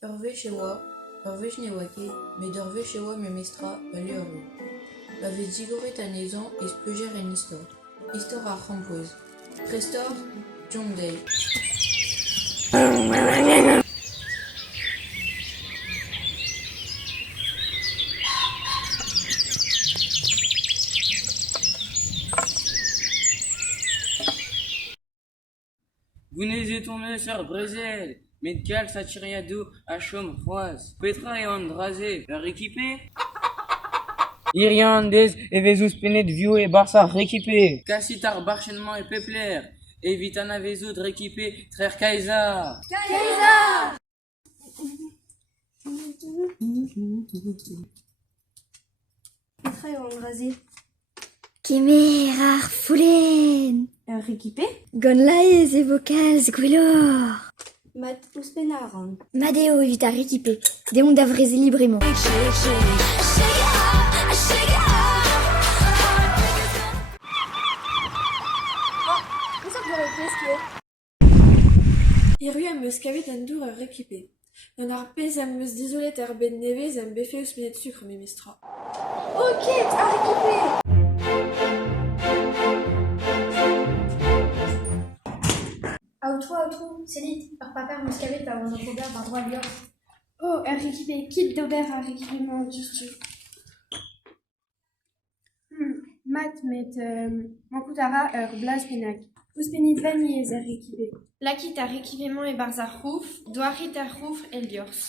Ur vez ne oa ket, met ur vez oa memistra ul eurlo. Va vez digoret anezhañ ez plujer en istor. Istor ar c'hampouez. Prestor, John Day. Gounezet on eus ur brezel, met kalz a tiriadou a chom c'hoaz. Petra eo an draze, ur ekipe? Iriandez evez ouzpenet view e barsa rekipe. Kasit ar barchennement e pepler, evit an avezout rekipe trer kaizar. Petra eo an draze. Kemer ar foulenn. Ur ekipe? Gant laez e vo kalz gwellor. Mat ouzpen a ran. Madeo evit ar ekipe. Deon da vreze librement. Hiru am eus kavet an dour ur ekipe. Gant ar pezh am eus dizolet ar bed nevez am befe ouzpenet sukr memistra. Ok, ar ekipe! Aotrou, selit, ar paper meus kavet a oan ober bar droa lior. Oh, ur ekipe, kit d'ober ar ekipement justu. Mat met mankout ara ur blaz penag. Ouzpenit vaniez ar ekipe. Lakit ar ekipement e barz ar c'houf, doarit ar c'houf el diorz.